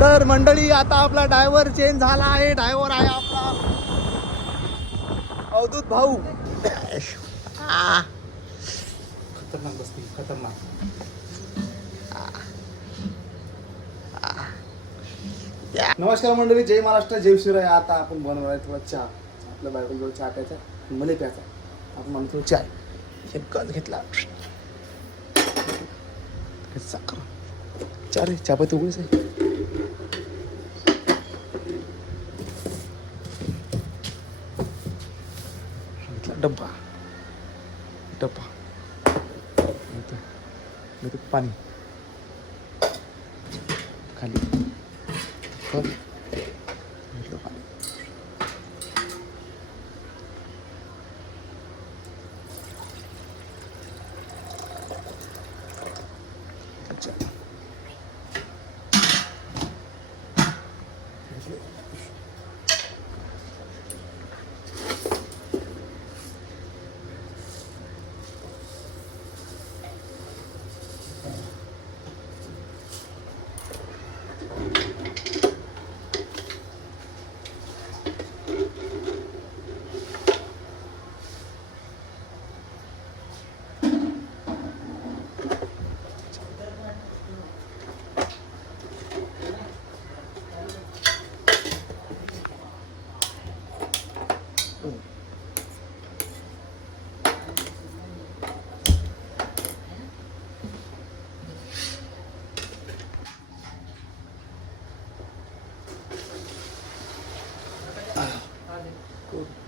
तर मंडळी आता आपला ड्रायव्हर चेंज झाला आहे. ड्रायव्हर आहे आपला अवधूत भाऊ. खतरनाक बसती, खतरनाक. नमस्कार मंडळी, जय महाराष्ट्र, जय शिवराय. आता आपण बनवणार आहे थोडा चहा. आपल्या बायकोला चहा प्यायचा, मला प्यायचा. आपण म्हणतो थोडं चहा. एक गज घेतला, साखर, चहा रे, चहापत्ती उघडीच आहे. डब्बा डब्बा पाणी खाली पाणी. अच्छा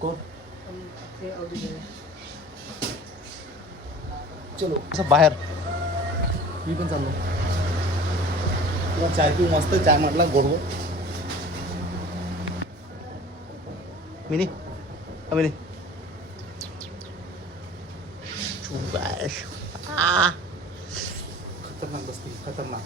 कौन चलो असं बाहेर मी पण चाललो. तुला चाय पिऊ, मस्त चाय म्हटला गोडगोड. मिनी मिनी खतरनाक बसती, खतरनाक.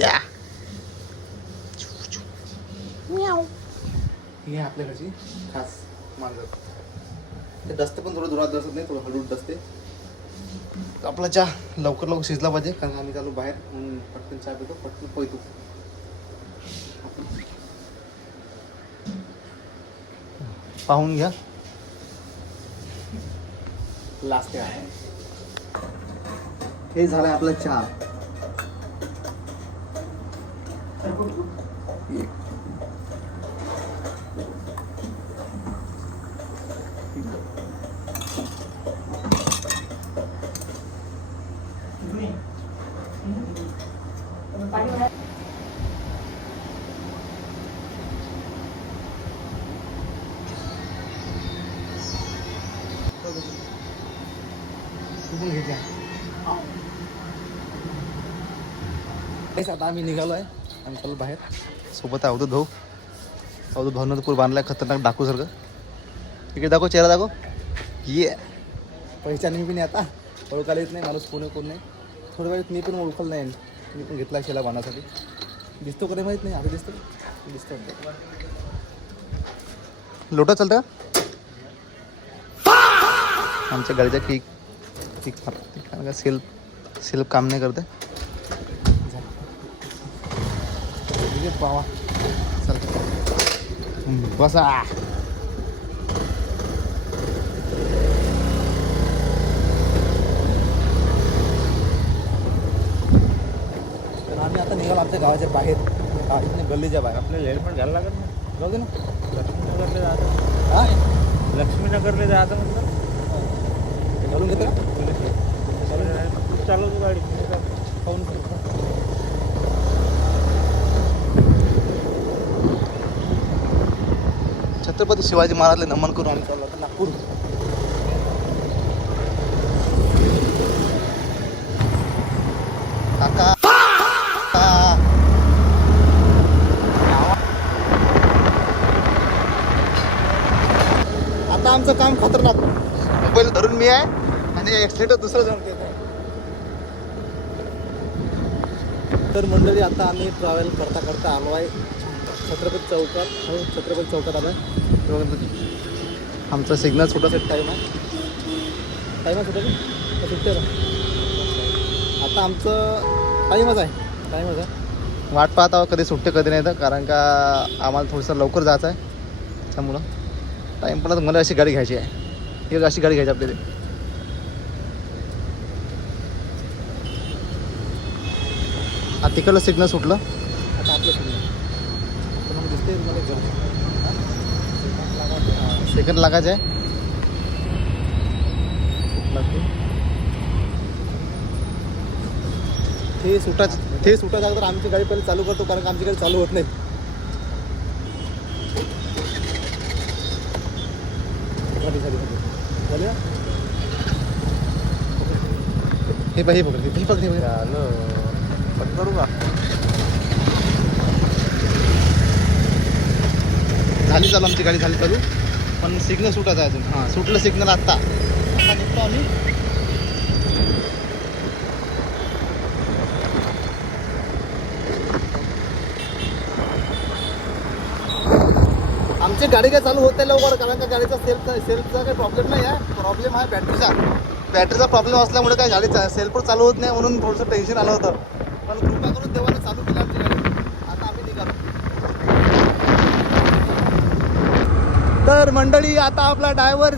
या ही आहे आपल्या घरची खास मांजर. ते डसते पण थोडं दुरात डसत नाही, थोडं हळूच डसते. आपला चहा लवकर लवकर शिजला पाहिजे, कारण आम्ही चालू बाहेर. म्हणून पटकन चहा पितो, पटकन पोहतो. पाहून घ्या. लास्ट आहे. हे झालंय आपला चहा. आता आम्ही निघालो आहे. आम्ही चाललो बाहेर. सोबत आहे अवधूत भाऊ. अवधूत भाऊनं तर पूर बांधलाय खतरनाक डाकूसारखं. इकडे दाखव, चेहरा दाखव. ये पहिचान मी पण आता ओळखायला येत नाही माणूस कोण आहे कोण नाही. थोड्या वेळात मी पण ओळखलं नाही. मी पण घेतला शेला बांधण्यासाठी. दिसतो कधी माहीत नाही, आता दिसतो दिसतो. लोटा चालतं का आमच्या गाडीच्या किक का सेल्फ काम नाही करते. पावा चल बसा. तर आम्ही आता निघालो आमच्या गावाच्या बाहेर, इथल्या गल्लीच्या बाहेर. आपल्याला हेल्मेट घ्यायला लागत ना. जाऊ दे ना. लक्ष्मीनगरला जायचं. हां लक्ष्मीनगरला जायचं म्हटलं. घालून घेतो का तू चालवतो गाडी. पाहून छत्रपती शिवाजी महाराजला नमन करून आम्ही चाललो आता नागपूर. काका आता आमचं काम खतरनाक. मोबाईल धरून मी आहे आणि एक्सिलेटर दुसरं जण देत आहे. तर मंडळी आता आम्ही ट्रॅव्हल करता करता आलो आहे छत्रपती चौकात. हो, छत्रपती चौकात आलो आहे. आमचा सिग्नल छोटासा टाईम आहे. टाईम आहे छोटा सुट्टे आता आमचं टाईमच आहे. वाट पाहत आहोत कधी सुट्टे कधी नाही तर, कारण का आम्हाला थोडंसं लवकर जायचं आहे. त्यामुळं टाईम पण मला अशी गाडी घ्यायची आहे. एक अशी गाडी घ्यायची आपल्याला. हा तिकडलं सिग्नल सुटलं, आता आपलं सिग्नल मला दिसते. सेकंड लागायचं आहे. ते सुटायचं अगोदर आमची गाडी पहिले चालू करतो, कारण का आमची गाडी चालू होत नाही. हे पकड करू का? झाली चालू आमची गाडी, झाली चालू, पण सिग्नल सुटायचं आहे अजून. हां सुटलं सिग्नल. आत्ता निघतो आम्ही. आमची गाडी काय चालू होत नाही लवकर, कारण का गाडीचा सेल्फचा काही प्रॉब्लेम नाही आहे. प्रॉब्लेम आहे बॅटरीचा प्रॉब्लेम असल्यामुळे काय गाडीचा सेल्फ चालू होत नाही, म्हणून थोडंसं टेन्शन आलं होतं. पण कृपा करून देवाने चालू केलं आमची गाडी. आता आम्ही निघालो. तर मंडळी, आता आपला ड्रायव्हर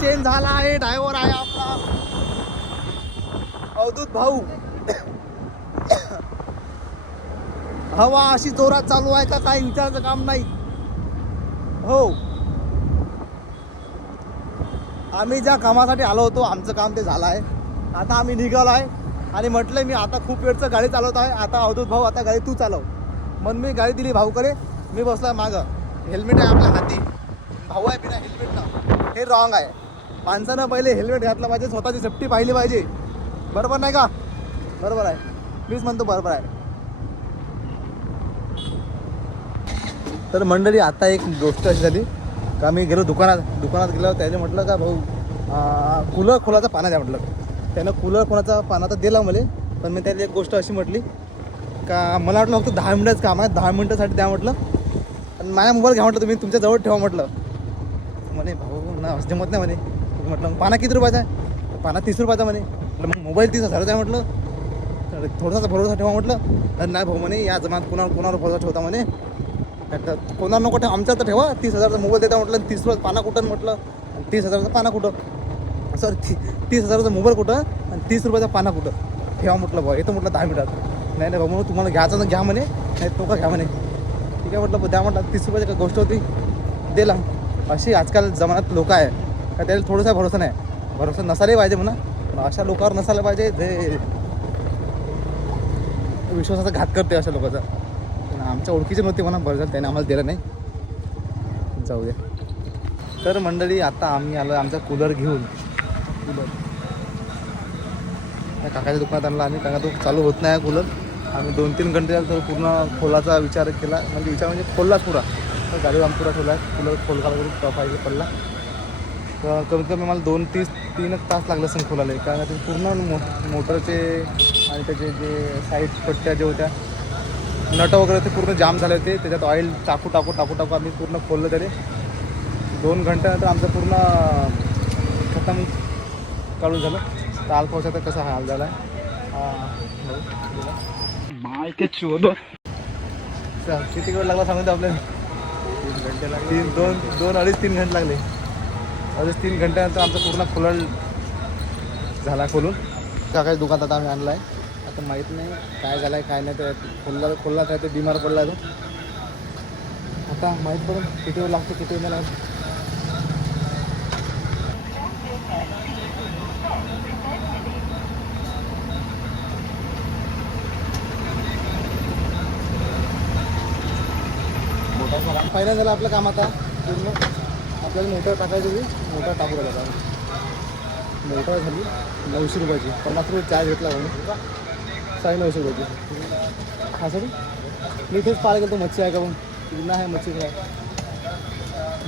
चेंज झाला आहे. ड्रायव्हर आहे आपला अवधूत भाऊ. हवा अशी जोरात चालू आहे का काही विचारायचं काम नाही. हो, आम्ही ज्या कामासाठी आलो होतो आमचं काम ते झालं आहे. आता आम्ही निघालो आहे आणि म्हटलं मी आता खूप वेळचं गाडी चालवत आहे. आता अवधूत भाऊ आता गाडी तू चालव. मग मी गाडी दिली भाऊकडे. मी बसला मागं. हेल्मेट आहे आपल्या हाती. भाऊ आहे बिना हेल्मेटनं. हे रॉंग आहे. माणसानं पहिले हेल्मेट घातलं पाहिजे, स्वतःची सेफ्टी पाहिली पाहिजे. बरोबर नाही का? बरोबर आहे. मीच म्हणतो बरोबर आहे. तर मंडळी, आता एक गोष्ट अशी झाली का मी गेलो दुकानात गेलो. त्याने म्हटलं का भाऊ कूलर खोलाचा पाना द्या म्हटलं. त्यानं कूलर कोणाचा पाना तर दिला मला, पण मी त्याला एक गोष्ट अशी म्हटली का मला वाटलं फक्त 10 मिनिटाचं काम आहे, 10 मिनिटासाठी द्या म्हटलं. आणि माझ्या मोबाईल घ्या म्हटलं, तुम्ही तुमच्याजवळ ठेवा म्हटलं. म्हणे भाऊ ना जमत नाही म्हणे. म्हटलं पाना किती रुपयाचा आहे? पाना 30 रुपयाचा म्हणे. म्हटलं मग मोबाईल 30,000चा आहे म्हटलं. थोडासा भरोसा ठेवा म्हटलं. तर नाही भाऊ म्हणे, या जमात कोणावर भरोसा ठेवता म्हणे. कोणावर नको ठेवा, आमच्या तर ठेवा. 30,000चा मोबाईल देता म्हटलं. 30 रुपयाचा पाना कुठं म्हटलं. 30,000चा पाना कुठं, सॉरी 30,000चा मोबाईल कुठं आणि 30 रुपयाचा पाना कुठं ठेवा म्हटलं. भाऊ येतो म्हटलं 10 मिनिटात. नाही भाऊ म्हणून तुम्हाला घ्यायचं तर घ्या म्हणे, नाही तो का घ्या म्हणे. ठीक आहे म्हटलं द्या म्हटलं. 30 रुपयाची काय गोष्ट होती, दिला. अशी आजकाल जमान्यात लोक आहे का त्याला थोडासा भरोसा नाही. भरोसा नसायला पाहिजे म्हणा, पण अशा लोकांवर नसायला पाहिजे जे विश्वासाचा घात करते अशा लोकांचा. आमच्या ओळखीचे नव्हते म्हणा, बरं झालं त्याने आम्हाला दिलं नाही. जाऊ द्या. तर मंडळी, आता आम्ही आलो आमचा कूलर घेऊन. काकाच्या दुकानात आणला आम्ही. काका तो चालू होत नाही कूलर. आम्ही 2-3 घंटे झाले तर पूर्ण खोलाचा विचार केला. म्हणजे खोलला पुरा. तर गाडीवर आम्ही पुरा ठेवला आहे. कूलर खोलका वगैरे पाहिजे पडला. तर कमीत कमी मला 2-3 तास लागले असं खोलायला. कारण ते पूर्ण मोटरचे आणि त्याचे जे साईड पट्ट्या जे होत्या, नट वगैरे ते पूर्ण जाम झाले होते. त्याच्यात ऑइल टाकू आम्ही पूर्ण खोललं. तरी 2 घंट्यानंतर आमचं पूर्ण खतम काढून झालं. तर आल पावसाचा कसा हाल झाला आहे. किती वेळ लागला सांगतो आपल्याला? 2-3 घंटे लागले. 3 घंट्यानंतर आमचं पूर्ण खोलून काकाच्या दुकानात आम्ही आणला आहे. आता माहीत नाही काय झालं आहे काय नाही. तर खोलला काय ते बिमार पडला तो. आता माहीत पडून किती वेळ लागतो किती वेळ लागतो. फायनल झालं आपलं काम. आता पूर्ण आपल्याला मोटर टाकायची होती. मोटर टाकू लागला. मोटर झाली 900 रुपयाची. 50 रुपये चार्ज घेतला म्हणून 950 रुपयाची. हा सर मी इथेच पाहायला गेलो तो मच्छी आहे का मग पूर्ण आहे मच्छी फ्राय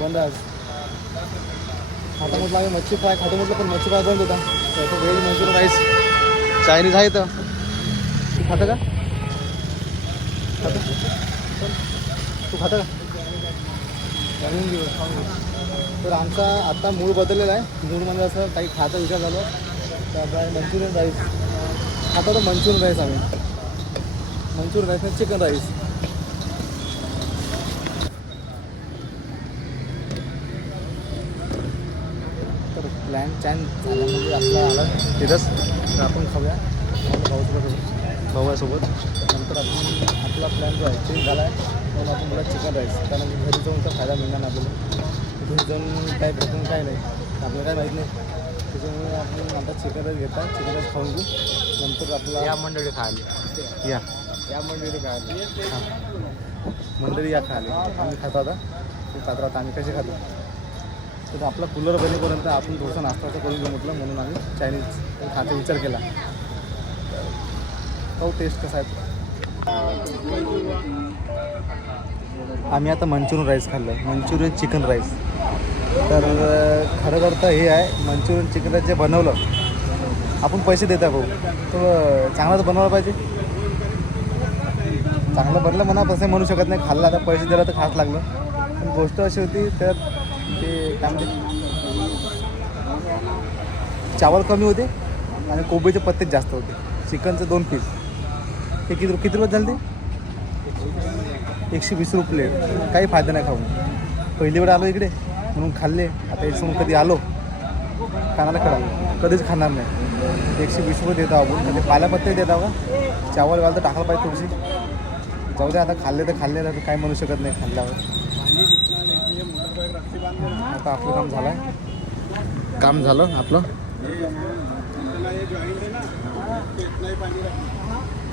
बंद आहे. आता म्हटलं आम्ही मच्छी फ्राय खातो म्हटलं, पण मच्छी फ्राय बंद होता. त्याचं व्हेज मंचुरियन राईस चायनीज आहे. तर तू खातं का? तू खातं का? तर आमचा आता मूड बदललेला आहे. मूडमध्ये असं काही खायचा विचार झाला. आता आहे मंचुरियन राईस. आता तर मंचुरियन राईस आम्ही मंचुरियन राईस आणि चिकन राईस. तर प्लॅन चॅन झाला म्हणजे आपला आला तिथंच तर आपण खाऊया भाऊसोबत. नंतर आपण आपला प्लॅन जो आहे चेंज झाला आहे म्हणून आपण मला चिकन राईस, कारण की घरी जाऊन तर फायदा मिळणार नाही आपल्याला. तिथे जाऊन काय भेटून काय नाही आपल्याला काय माहीत नाही. त्याच्यामुळे आपण आता चिकन राईस घेता, चिकन राईस खाऊन घेऊ. नंतर आपला या मंडळी खायला या मंडळी खायला हां मंडळी या खायला आम्ही खातो आता. ते खातो आता आम्ही कसे खातो. तर आपला कूलर बनेपर्यंत आपण थोडासा नाश्ता करून घेऊ म्हटलं, म्हणून आम्ही चायनीज खायचा विचार केला. तो टेस्ट कसा आहे. आम्ही आता मंचुरियन राईस खाल्लं, मंचुरियन चिकन राईस. तर खरं तर हे आहे मंचुरियन चिकन राईस जे बनवलं आपण पैसे देत आहे भाऊ, तर चांगलंच बनवायला पाहिजे. चांगलं बनलं म्हणा तसं म्हणू शकत नाही. खाल्लं आता पैसे दिला तर खास लागलं. पण गोष्ट अशी होती त्यात ते काय म्हणते चावल कमी होते आणि कोबीचे पत्तेच जास्त होते. चिकनचे 2 पीस ते किती रुपये झाले ते 120 रुपये प्लेट. काही फायदा नाही खाऊन. पहिली वेळ आलो इकडे म्हणून खाल्ले. आता याच्यासमोर कधी आलो खाण्याला कळालं कधीच खाणार नाही. 120 रुपये देत आहो आपण. म्हणजे पाल्यापत्ते देत आहो का चावल वाल तर टाकायला पाहिजे थोडीशी. जाऊ दे आता खाल्ले तर खाल्ले तर काय म्हणू शकत नाही खाल्ल्यावर. आता आपलं काम झालं आपलं.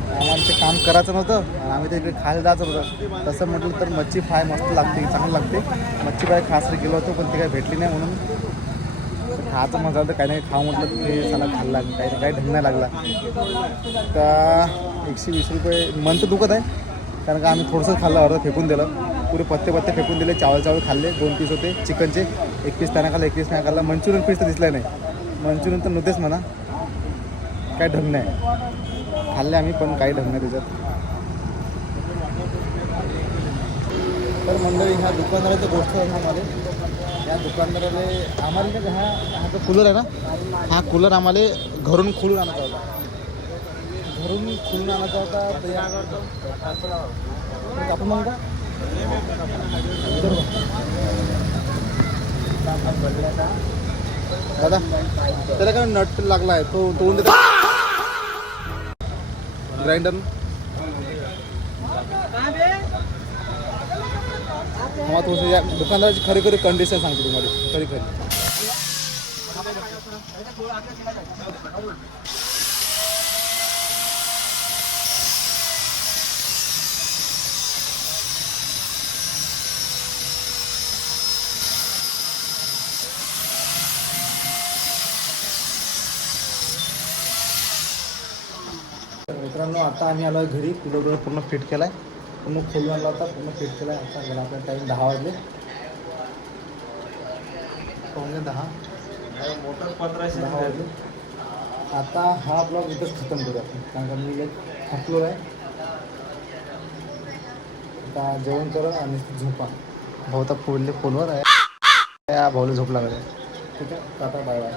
आम्हाला ते काम करायचं नव्हतं, आम्ही ते इकडे खायला जायचं होतं. तसं म्हटलं तर मच्छी फ्राय मस्त लागते, चांगलं लागते. मच्छी फ्राय खास गेलो होतो पण ती काही भेटली नाही म्हणून खायचं मजा तर काही नाही खाऊ म्हटलं ते साला खाल्ला काही ढंग नाही लागला. तर 120 रुपये मन तर दुखत आहे, कारण का आम्ही थोडंसं खाल्लं, अर्ध फेकून दिलं. पुरे पत्ते फेकून दिले. चावल खाल्ले. 2 पीस होते चिकनचे. 1 पीस त्यानं खाल्ला, 1 पीस नाही खाल्ला. मंचुरियन पीस तर दिसला नाही. मंचुरियन तर नव्हतेच म्हणा, काय ढंग नाही. खाल्ले आम्ही पण काही ढंग नाही त्याच्यात. तर मंडळी ह्या दुकानदाराची गोष्ट आहे आम्हाला. या दुकानदाराने आम्हाला का हा जो कूलर आहे ना, हा कूलर आम्हाला घरून खोलून आणायचा होता. आपण मग का दादा त्याला काय नट लागला आहे तो तोंड देतो ग्राइंडर. मग थोडंसं या दुकानदाराची खरी कंडिशन सांगतो तुम्हाला. खरी मित्रांनो आता आम्ही आलो आहे घरी. कूलर पूर्ण फिट केला आहे, पूर्ण खोलून आणला होता, पूर्ण फिट केला आहे. आता घरा आपला टाईम 10 वाजले. पावणे 10 वाजले. आता हा ब्लॉग इथंच खतम करू आपण, कारण का मी थकलो आहे. आता जेवण करा आणि झोपा. भाऊ तर फोनवर आहे, भाऊला झोप लागत आहे. ठीक आहे, आता बाय बाय.